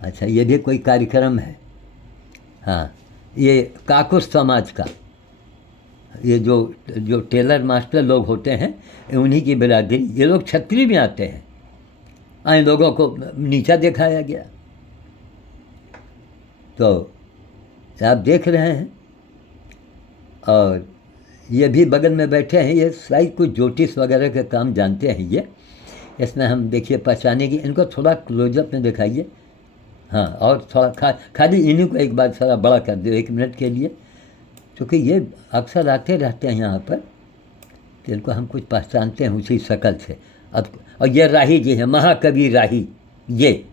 अच्छा, ये भी कोई कार्यक्रम है। हाँ, ये काकुस समाज का, ये जो टेलर मास्टर लोग होते हैं, उन्हीं की बिरादरी, ये लोग छतरी में आते हैं। आए लोगों को नीचा दिखाया गया, तो आप देख रहे हैं। और ये भी बगल में बैठे हैं, ये शायद कुछ ज्योतिष वगैरह के काम जानते हैं ये। इसमें हम देखिए पहचाने की, इनको थोड़ा क्लोजअप में दिखाइए। हाँ, और थोड़ा खाली इन्हीं को एक बार थोड़ा बड़ा कर दो 1 मिनट के लिए, क्योंकि ये अक्सर आते रहते हैं यहाँ पर, तो इनको हम कुछ पहचानते हैं उसी शक्ल से। अब और ये राही जी हैं, महाकवि राही, ये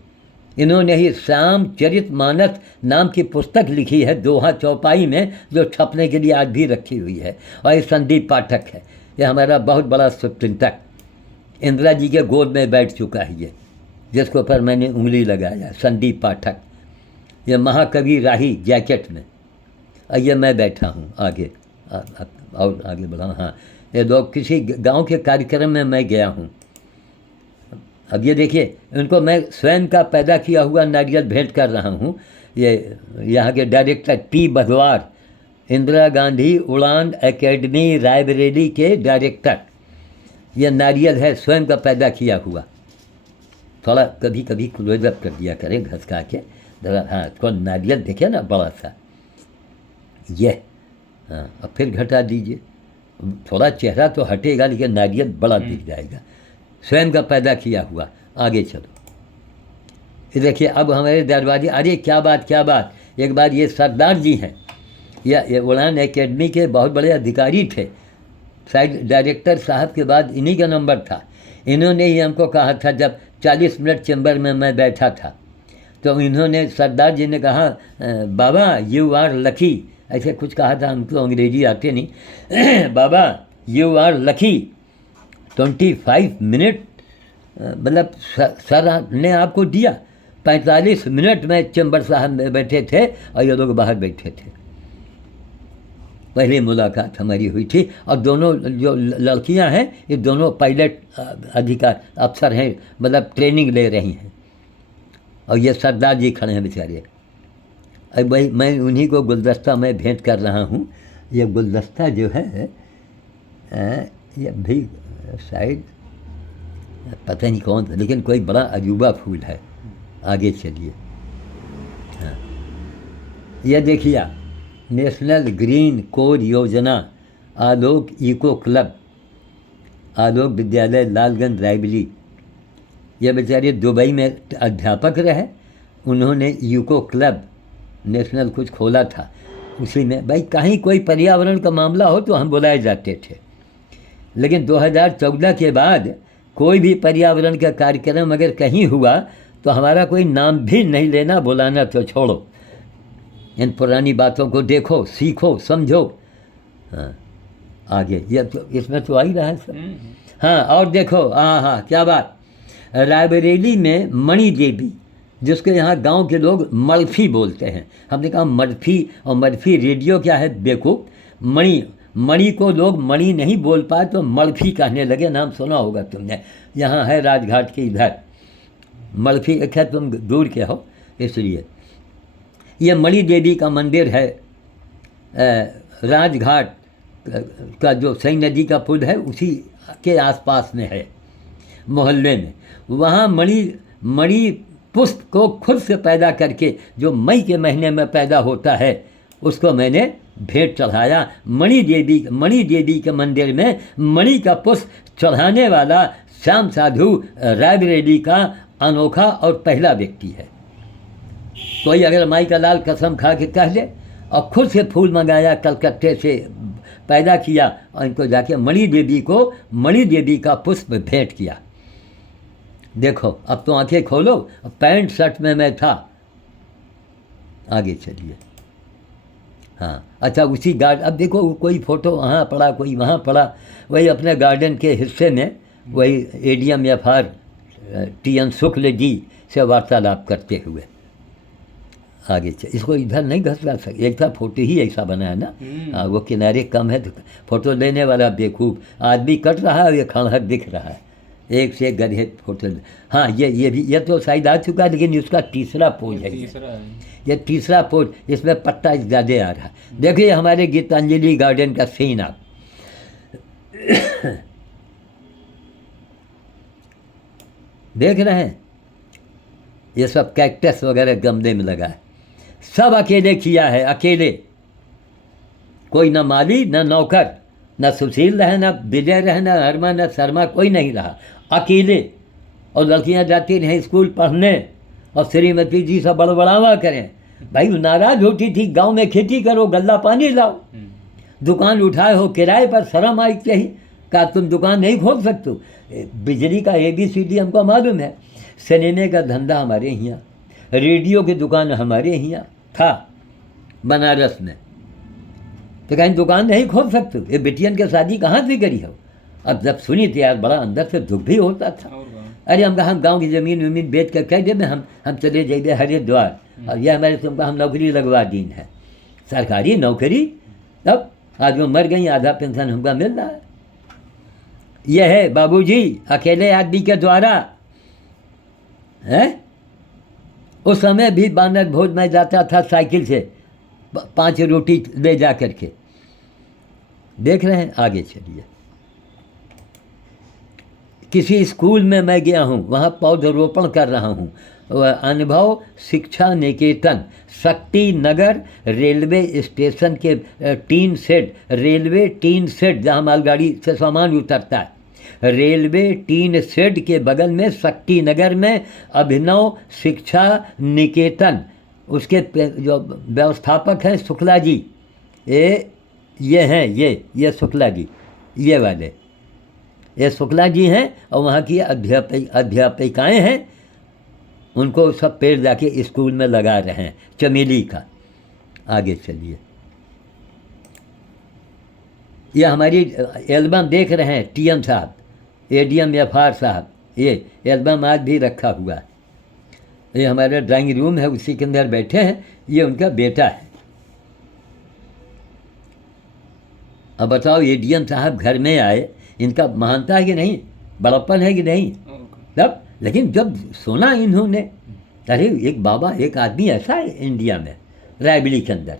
इन्होंने ही श्यामचरितमानस नाम की पुस्तक लिखी है, दोहा चौपाई में, जो छपने के लिए आज भी रखी हुई है। और ये संदीप पाठक है, ये हमारा बहुत बड़ा शुभचिंतक, इंदिरा जी के गोद में बैठ चुका है ये, जिसके ऊपर मैंने उंगली लगाया, संदीप पाठक। ये महाकवि राही जैकेट में, और ये मैं बैठा हूँ आगे। और आगे बढ़ाऊँ। हाँ, ये लोग किसी गांव के कार्यक्रम में मैं गया हूँ। अब ये देखिए, इनको मैं स्वयं का पैदा किया हुआ नारियल भेंट कर रहा हूँ। ये यहाँ के डायरेक्टर पी बधवार, इंदिरा गांधी उड़ान एकेडमी रायबरेली के डायरेक्टर, ये नारियल है स्वयं का पैदा किया हुआ। थोड़ा कभी कभी क्लोजअप कर दिया करें घसका के जरा। हाँ, थोड़ा नारियल देखे ना बड़ा सा, ये। हाँ, अब फिर घटा दीजिए, थोड़ा चेहरा तो हटेगा लेकिन नारियल बड़ा दिख जाएगा, स्वयं का पैदा किया हुआ। आगे चलो, ये देखिए अब हमारे दरवाजे, अरे क्या बात। एक बार ये सरदार जी हैं, ये उड़ान एकेडमी के बहुत बड़े अधिकारी थे, शायद डायरेक्टर साहब के बाद इन्हीं का नंबर था। इन्होंने ही हमको कहा था, जब 40 मिनट चैम्बर में मैं बैठा था, तो इन्होंने, सरदार जी ने कहा, बाबा यू आर लकी, ऐसे कुछ कहा था, हमको अंग्रेजी आते नहीं। बाबा यू आर लकी, 25 मिनट, मतलब सर ने आपको दिया। 45 मिनट में चैम्बर साहब में बैठे थे और ये लोग बाहर बैठे थे। पहली मुलाकात हमारी हुई थी। और दोनों जो लड़कियां हैं, ये दोनों पायलट अधिकार अफसर हैं, मतलब ट्रेनिंग ले रही हैं। और ये सरदार जी खड़े हैं बेचारे। अब भाई मैं उन्हीं को गुलदस्ता मैं भेंट कर रहा हूँ। ये गुलदस्ता जो है ये भी शायद पता नहीं कौन, लेकिन कोई बड़ा अजूबा फूल है। आगे चलिए। हाँ, ये देखिए, नेशनल ग्रीन कोर योजना, आलोक इको क्लब, आलोक विद्यालय, लालगंज, रायबली। ये बेचारे दुबई में अध्यापक रहे, उन्होंने यूको क्लब नेशनल कुछ खोला था। उसी में भाई कहीं कोई पर्यावरण का मामला हो तो हम बुलाए जाते थे, लेकिन 2014 के बाद कोई भी पर्यावरण का कार्यक्रम अगर कहीं हुआ तो हमारा कोई नाम भी नहीं लेना, बुलाना तो छोड़ो। इन पुरानी बातों को देखो, सीखो, समझो। हाँ, आगे ये तो इसमें तो आ ही रहा है सब। हाँ, और देखो, हाँ क्या बात, रायबरेली में मणि देवी, जिसके यहाँ गांव के लोग मल्फी बोलते हैं। हमने कहा मल्फी, और मल्फी रेडियो क्या है बेवकूफ़। मणि को लोग मणि नहीं बोल पाए तो मल्फी कहने लगे, नाम सुना होगा तुमने। यहाँ है राजघाट के इधर मल्फी, अच्छा तुम दूर के हो इसलिए। ये मणि देवी का मंदिर है, राजघाट का जो सई नदी का पुल है उसी के आसपास में है, मोहल्ले में। वहाँ मणि पुष्प को खुद से पैदा करके, जो मई के महीने में पैदा होता है, उसको मैंने भेंट चढ़ाया। मणि देवी के मंदिर में मणि का पुष्प चढ़ाने वाला श्याम साधु रायबरेली का अनोखा और पहला व्यक्ति है। कोई अगर माई का लाल कसम खा के कह दे, और खुद से फूल मंगाया, कलकत्ते से पैदा किया, और इनको जाके मणि देवी का पुष्प भेंट किया। देखो, अब तो आंखें खोलो, पैंट शर्ट में मैं था। आगे चलिए। हाँ, अच्छा, उसी गार्डन, अब देखो कोई फ़ोटो वहाँ पड़ा, कोई वहाँ पड़ा, वही अपने गार्डन के हिस्से में वही ADM-FR TN शुक्ल जी से वार्तालाप करते हुए। आगे चल, इसको इधर नहीं घसवा सकते, एक था फोटो ही ऐसा बना है ना। हाँ, वो किनारे कम है तो फोटो लेने वाला बेवकूफ़ आदमी कट रहा है, ये खड़हर दिख रहा है, एक से एक गधे फोटो। हाँ, ये तो शायद आ चुका है, लेकिन इसका तीसरा पोज है, ये तीसरा पोज, इसमें पत्ता ज़्यादा आ रहा है। देखिए हमारे गीतांजलि गार्डन का सीन आप देख रहे हैं। ये सब कैक्टस वगैरह गमले में लगा है, सब अकेले किया है, अकेले। कोई न माली, न नौकर, न सुशील रहे, न विजय रहे, न हरमा, न शर्मा, कोई नहीं रहा, अकेले। और लड़कियां जाती रहीं स्कूल पढ़ने, और श्रीमती जी से बड़बड़ावा करें। भाई नाराज होती थी, गांव में खेती करो, गल्ला पानी लाओ, दुकान उठाए हो किराए पर, शर्म आई चाहिए, क्या तुम दुकान नहीं खोल सकते हो? बिजली का ABCD हमको मालूम है। सिनेमे का धंधा हमारे यहाँ, रेडियो की दुकान हमारे यहाँ था बनारस में, तो कहीं दुकान नहीं खोल सकते? ये बेटियन के शादी कहाँ से करी हो? अब जब सुनी थी यार, बड़ा अंदर से दुख भी होता था। अरे हम गाँव की ज़मीन वमीन बेच कर कह दे में हम चले जाइए हरिद्वार, और यह हमारे तुमको हम नौकरी लगवा दी है, सरकारी नौकरी। तब आज वो मर गई, आधा पेंशन हमको मिल रहा है। यह है बाबूजी अकेले आदमी के द्वारा है। उस समय भी बानर भोज में जाता था साइकिल से, 5 रोटी ले जा करके। देख रहे हैं, आगे चलिए। किसी स्कूल में मैं गया हूँ, वहाँ पौधरोपण कर रहा हूँ। अनुभव शिक्षा निकेतन, शक्ति नगर रेलवे स्टेशन के tin shed, railway tin shed जहाँ मालगाड़ी से सामान उतरता है, रेलवे टीन शेड के बगल में शक्ति नगर में अभिनव शिक्षा निकेतन, उसके जो व्यवस्थापक हैं शुक्ला जी, ये हैं, ये शुक्ला जी, ये वाले ये शुक्ला जी हैं। और वहाँ की अध्यापिकाएँ हैं, उनको सब पेड़ जाके स्कूल में लगा रहे हैं, चमेली का। आगे चलिए। ये हमारी एल्बम देख रहे हैं, TN साहब, ADM-FR साहब, ये एल्बम आज भी रखा हुआ है। ये हमारा ड्राइंग रूम है, उसी के अंदर बैठे हैं, ये उनका बेटा है। अब बताओ, ADM साहब घर में आए, इनका महानता है कि नहीं, बड़प्पन है कि नहीं? तब लेकिन जब सुना इन्होंने, अरे एक बाबा, एक आदमी ऐसा है इंडिया में, रायबरेली के अंदर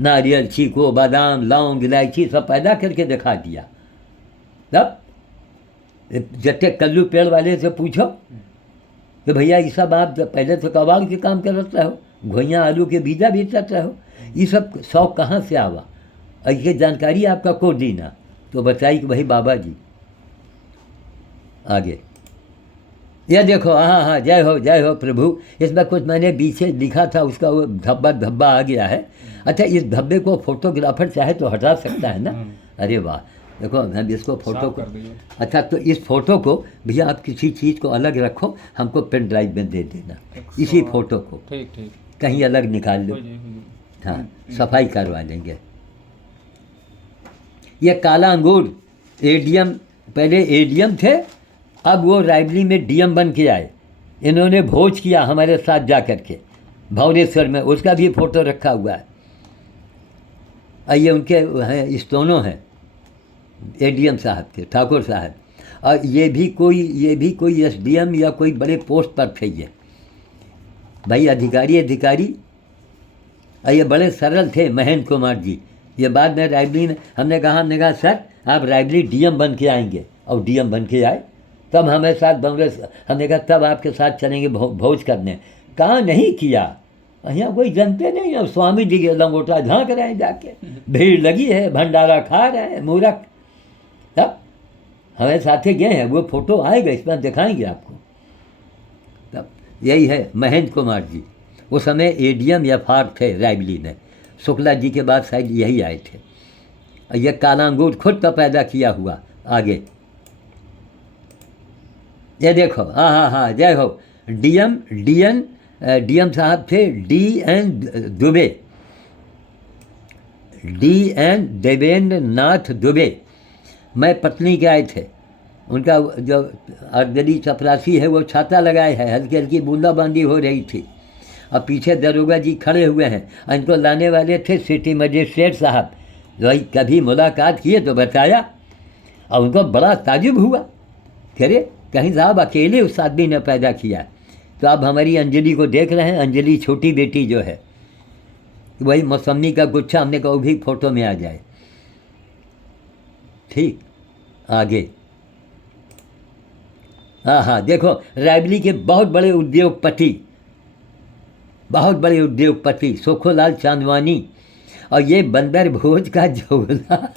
नारियल, चीको, बादाम, लौंग, इलायची सब पैदा करके दिखा दिया। तब जट्टे कल्लू पेड़ वाले से पूछो कि भैया ये सब आप पहले तो कबाड़ के काम करते रहो, घोइयाँ आलू के बीजा बेचते रहो, ये सब शौक कहाँ से आवा, ऐसी जानकारी आपका को दीना। तो बताई कि भाई बाबा जी। आगे यह देखो, हाँ हाँ, जय हो प्रभु। इसमें कुछ मैंने बीच लिखा था, उसका वो धब्बा आ गया है। अच्छा, इस धब्बे को फोटोग्राफर चाहे तो हटा सकता है ना। अरे वाह, देखो हम इसको फोटो को, अच्छा तो इस फोटो को भैया आप किसी चीज़ को अलग रखो, हमको पेन ड्राइव में दे देना, इसी फोटो को ठीक कहीं अलग निकाल लो। हाँ, सफाई करवा लेंगे। ये काला अंगूर एडीएम, पहले एडीएम थे, अब वो रायबरेली में डीएम बन के आए। इन्होंने भोज किया हमारे साथ जा कर के भवनेश्वर में, उसका भी फोटो रखा हुआ है। ये उनके हैं स्टोनो हैं एडीएम साहब के, ठाकुर साहब। और ये भी कोई एसडीएम या कोई बड़े पोस्ट पर थे ये भाई, अधिकारी। और ये बड़े सरल थे, महेंद्र कुमार जी। ये बाद में रायबरेली में हमने कहा सर आप रायबरेली डीएम बन के आएंगे, और डीएम बन के आए। तब हमें साथ कांग्रेस, हमने कहा तब आपके साथ चलेंगे भोज करने। कहाँ नहीं किया, यहाँ कोई जनते नहीं है। स्वामी जी के लंगोटा झाँक रहे हैं जाके, भीड़ लगी है, भंडारा खा रहे हैं मूर्ख। तब हमें साथे गए हैं, वो फोटो आएगा इसमें दिखाएंगे आपको। तब यही है महेंद्र कुमार जी, उस समय एडीएम या फार थे रायबरेली में, शुक्ला जी के बाद शायद यही आए थे। और यह काला अंगूर खुद का पैदा किया हुआ। आगे ये देखो, हाँ, जय हो। डीएम साहब थे DN दुबे, DN देवेंद्र नाथ दुबे। मैं पत्नी के आए थे, उनका जो अर्दली चपरासी है वो छाता लगाए है, हल्की हल्की बूंदाबांदी हो रही थी, और पीछे दरोगा जी खड़े हुए हैं। और इनको लाने वाले थे सिटी मजिस्ट्रेट साहब, जो भाई कभी मुलाकात किए तो बताया, और उनको बड़ा ताजुब हुआ, कह रहे कहीं साहब अकेले उस आदमी ने पैदा किया। तो आप हमारी अंजलि को देख रहे हैं, अंजलि छोटी बेटी जो है, वही मौसमी का गुच्छा, हमने कहा वो भी फोटो में आ जाए। ठीक, आगे हाँ, देखो रायबरेली के बहुत बड़े उद्योगपति सुखोलाल चांदवानी। और ये बंदर भोज का झोला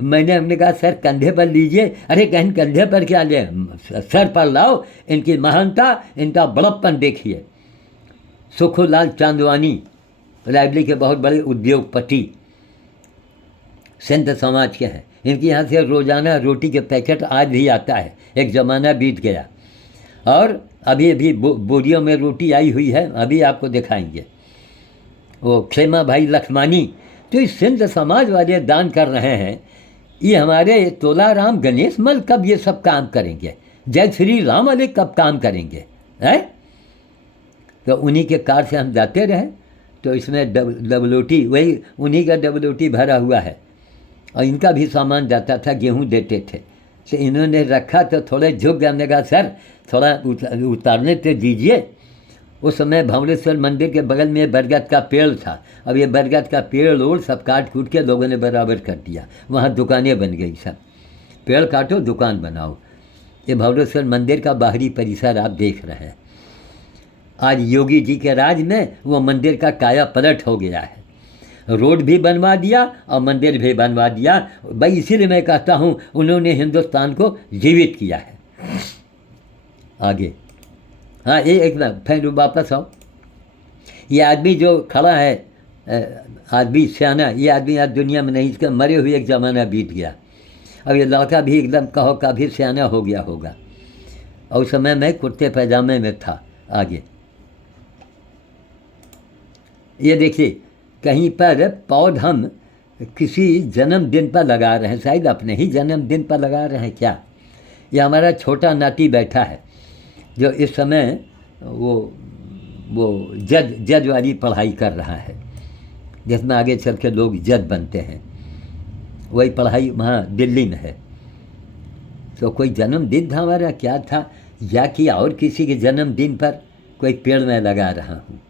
हमने कहा सर कंधे पर लीजिए। अरे कहीं कंधे पर क्या ले, सर पर लाओ, इनकी महानता, इनका बड़प्पन देखिए। सुखोलाल चांदवानी रायबरेली के बहुत बड़े उद्योगपति, संत समाज के हैं। इनके यहाँ से रोज़ाना रोटी के पैकेट आज भी आता है, एक ज़माना बीत गया। और अभी बोरियों में रोटी आई हुई है, अभी आपको दिखाएंगे। वो खेमा भाई लखमानी, तो इस सिंध समाज वाले दान कर रहे हैं। ये हमारे तोलाराम गणेश मल कब ये सब काम करेंगे, जय श्री राम वाले कब काम करेंगे हैं? तो उन्हीं के कार से हम जाते रहे, तो इसमें डबलोटी, वही उन्हीं का डबलोटी भरा हुआ है। और इनका भी सामान जाता था, गेहूँ देते थे। तो इन्होंने रखा तो थोड़े झुक गए। हमने कहा सर थोड़ा उतारने तो दीजिए। उस समय भवनेश्वर मंदिर के बगल में बरगद का पेड़ था। अब ये बरगद का पेड़ ओड़ सब काट कूट के लोगों ने बराबर कर दिया, वहाँ दुकानें बन गई। सब पेड़ काटो दुकान बनाओ। ये भवनेश्वर मंदिर का बाहरी परिसर आप देख रहे हैं। आज योगी जी के राज में वो मंदिर का काया पलट हो गया है, रोड भी बनवा दिया और मंदिर भी बनवा दिया। भाई इसीलिए मैं कहता हूँ उन्होंने हिंदुस्तान को जीवित किया है। आगे हाँ, ये एक ना फिर वापस आओ। ये आदमी जो खड़ा है, आदमी सियाना, ये आदमी आज दुनिया में नहीं, इसका मरे हुए एक ज़माना बीत गया। अब ये लड़का भी एकदम कहो काफ़ी सियाना हो गया होगा, और उस समय मैं कुर्ते पैजामे में था। आगे ये देखिए, कहीं पर पौध हम किसी जन्मदिन पर लगा रहे हैं, शायद अपने ही जन्मदिन पर लगा रहे हैं क्या। ये हमारा छोटा नाती बैठा है, जो इस समय वो जज वाली पढ़ाई कर रहा है, जिसमें आगे चल के लोग जज बनते हैं। वही पढ़ाई वहाँ दिल्ली में है। तो कोई जन्मदिन था हमारा, क्या था, या कि और किसी के जन्मदिन पर कोई पेड़ में लगा रहा हूँ।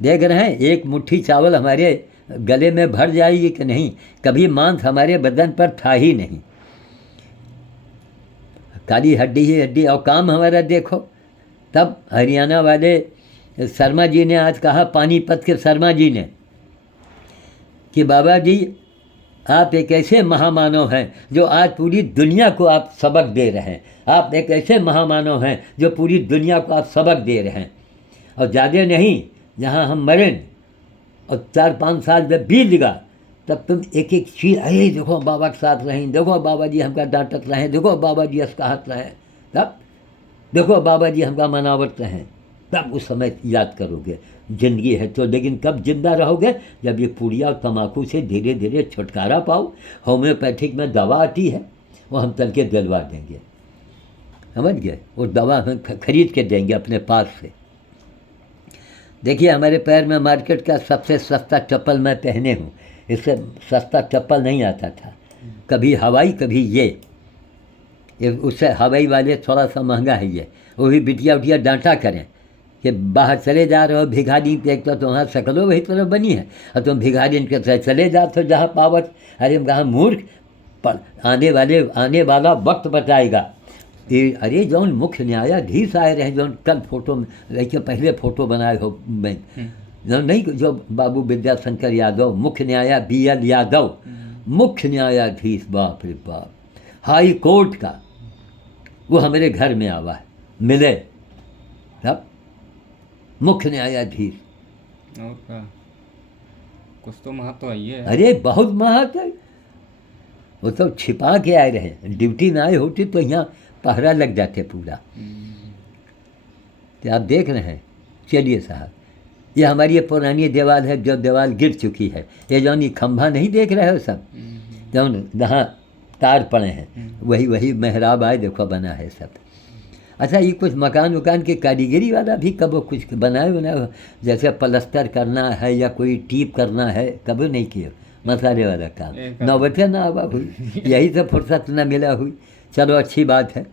देख रहे हैं, एक मुट्ठी चावल हमारे गले में भर जाएगी कि नहीं, कभी मांस हमारे बदन पर था ही नहीं, काली हड्डी ही हड्डी। और काम हमारा देखो। तब हरियाणा वाले शर्मा जी ने आज कहा, पानीपत के शर्मा जी ने, कि बाबा जी आप एक ऐसे महामानव हैं जो आज पूरी दुनिया को आप सबक दे रहे हैं। आप एक ऐसे महामानव हैं जो पूरी दुनिया को आप सबक दे रहे हैं। और ज़्यादा नहीं, जहाँ हम मरें और 4-5 साल जब बीत लगा, तब तुम एक एक चीज़, अरे देखो बाबा के साथ रहें, देखो बाबा जी हमका डांटत रहें, देखो बाबा जी अस्काहत रहें, तब देखो बाबा जी हमका मनावत रहें, तब उस समय याद करोगे ज़िंदगी है तो। लेकिन कब जिंदा रहोगे, जब ये पुड़िया और तम्बाकू से धीरे धीरे छुटकारा पाओ। होम्योपैथिक में दवा आती है, वो हम चल के दिलवा देंगे, समझ गए। वो दवा हम खरीद के देंगे अपने पास से। देखिए, हमारे पैर में मार्केट का सबसे सस्ता चप्पल मैं पहने हूँ, इससे सस्ता चप्पल नहीं आता था। कभी हवाई कभी ये उससे हवाई वाले थोड़ा सा महंगा है ये। वो भी बिटिया उटिया डांटा करें कि बाहर चले जा रहे हो भिखारी पे, तो तुम्हारा शक्लो वही तरह बनी है और तुम भिखारी इनके साथ चले जाते हो जहाँ पावत। अरे हम कहाँ मूर्ख, आने वाला वक्त बताएगा। अरे जौन मुख्य न्यायाधीश आए रहे, जौन कल फोटो में लेके पहले फ़ोटो बनाए हो मैं, जो नहीं, जो बाबू विद्याशंकर यादव, मुख्य BL यादव, मुख्य न्यायाधीश, बाप रे बाप, हाई कोर्ट का, वो हमारे घर में आवा है, मिले तब मुख्य न्यायाधीश। और क्या, कुछ तो महत्व है ये। अरे बहुत महत्व है। वो तो छिपा के आए रहे, ड्यूटी में आए होते तो यहाँ पहरा लग जाते पूरा। तो आप देख रहे हैं। चलिए साहब, ये हमारी ये पुरानी दीवार है, जो दीवार गिर चुकी है। ये जौन ये खंभा नहीं देख रहे हो सब, जौन जहाँ तार पड़े हैं, वही मेहराब आए, देखो बना है सब। अच्छा, ये कुछ मकान वकान के कारीगरी वाला भी कब कुछ बनाए, जैसे पलस्तर करना है या कोई टीप करना है, कभी नहीं किया मसाले वाला काम। नौबते ना आवा हुई, यही तो फुर्सत न मिला हुई। चलो अच्छी बात है,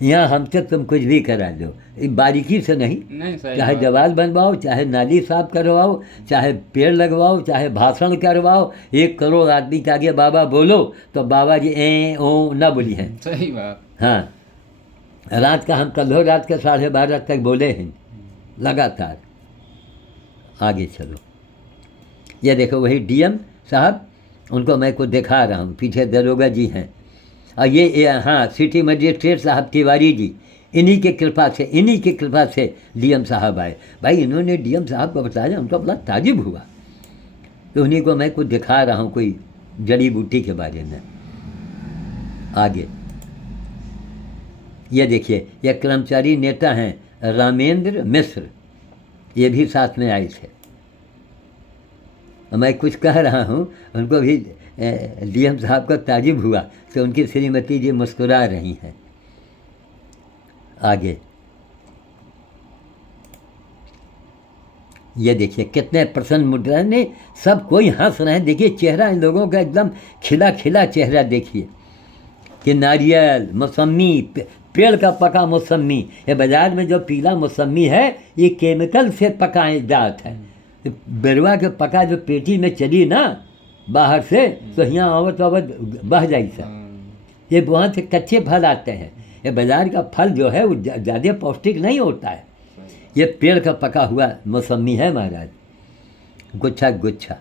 यहाँ हमसे तुम कुछ भी करा लो, बारीकी से नहीं चाहे दीवार बनवाओ, चाहे नाली साफ करवाओ, चाहे पेड़ लगवाओ, चाहे भाषण करवाओ। 1 करोड़ आदमी के आगे बाबा बोलो तो बाबा जी ओ ना बोली हैं। सही बात। हाँ, रात का हम कल रात के 12:30 तक बोले हैं लगातार। आगे चलो, ये देखो वही DM साहब, उनको मैं को दिखा रहा हूँ, पीछे दरोगा जी हैं। और ये हाँ, सिटी मजिस्ट्रेट साहब तिवारी जी, इन्हीं के कृपा से DM साहब आए। भाई इन्होंने DM साहब को बताया, उनको बड़ा ताजुब हुआ। तो उन्हीं को मैं कुछ दिखा रहा हूँ, कोई जड़ी बूटी के बारे में। आगे ये देखिए, ये कर्मचारी नेता हैं रामेंद्र मिश्र, ये भी साथ में आए थे। मैं कुछ कह रहा हूँ, उनको भी DM साहब का ताजुब हुआ, तो उनकी श्रीमती जी मुस्कुरा रही हैं। आगे ये देखिए, कितने प्रसन्न मुद्रा ने, सब कोई हंस रहे हैं। देखिए चेहरा इन लोगों का एकदम खिला खिला चेहरा। देखिए कि नारियल, मौसमी, पेड़ का पका मौसमी, ये बाज़ार में जो पीला मौसमी है, ये केमिकल से पकाए जात है। बेरुआ के पका जो पेटी में चली ना बाहर से, तो यहाँ आवत बह जाई सर। ये वहाँ से कच्चे फल आते हैं। ये बाज़ार का फल जो है वो ज़्यादा पौष्टिक नहीं होता है। ये पेड़ का पका हुआ मौसमी है महाराज, गुच्छा गुच्छा।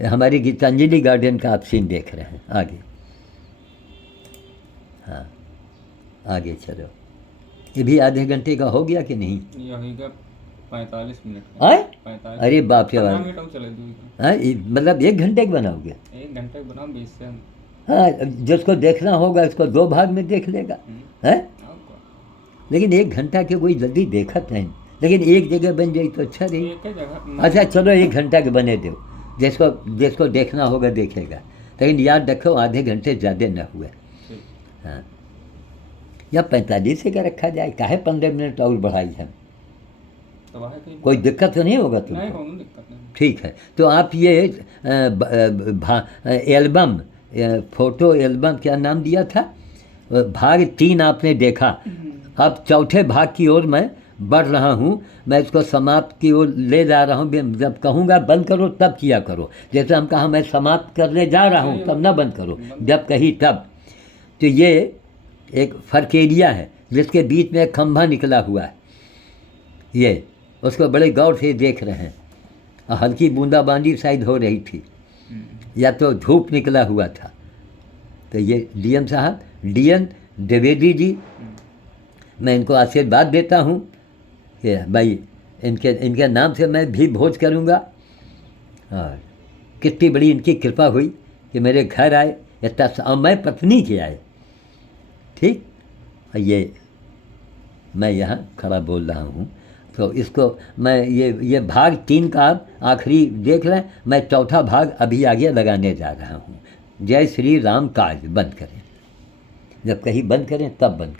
हमारी गीतांजलि गार्डन का आप सीन देख रहे हैं। आगे, हाँ आगे चलो। ये भी आधे घंटे का हो गया कि नहीं? ये होगा 45 मिनट। आए 45। अरे बाप रे बाप, हाँ मतलब 1 घंटे के बनाओगे? 1 घंटे बनाओ 20 से। हाँ, जिसको देखना होगा इसको 2 भाग में देख लेगा है। लेकिन 1 घंटा के कोई जल्दी देखत नहीं, लेकिन एक जगह बन जाए तो अच्छा रही। अच्छा चलो 1 घंटा के बने दो, जिसको देखना होगा देखेगा। लेकिन याद रखो आधे घंटे ज़्यादा न हुए। हाँ, या 45 का रखा जाए, काहे 15 मिनट और बढ़ाई है, कोई दिक्कत तो नहीं होगा तुमको? ठीक है, तो आप ये एल्बम, फोटो एल्बम क्या नाम दिया था, भाग 3 आपने देखा। अब चौथे भाग की ओर मैं बढ़ रहा हूँ, मैं इसको समाप्त की ओर ले जा रहा हूँ। जब कहूँगा बंद करो तब किया करो, जैसे हम कहा मैं समाप्त करने जा रहा हूँ तब ना बंद करो, जब कही तब। तो ये एक फर्क एरिया है जिसके बीच में एक खंभा निकला हुआ है, ये उसको बड़े गौर से देख रहे हैं। और हल्की बूंदाबांदी शायद हो रही थी या तो धूप निकला हुआ था। तो ये डीएम साहब, डीएन द्विवेदी जी, मैं इनको आशीर्वाद देता हूँ कि भाई इनके नाम से मैं भी भोज करूँगा। और कितनी बड़ी इनकी कृपा हुई कि मेरे घर आए, इतना मैं पत्नी के आए, ठीक। और ये मैं यहाँ खड़ा बोल रहा हूँ। तो इसको मैं ये भाग 3 का आप आखिरी देख रहे हैं, मैं चौथा भाग अभी आगे लगाने जा रहा हूँ। जय श्री राम। काज बंद करें, जब कहीं बंद करें तब बंद करें।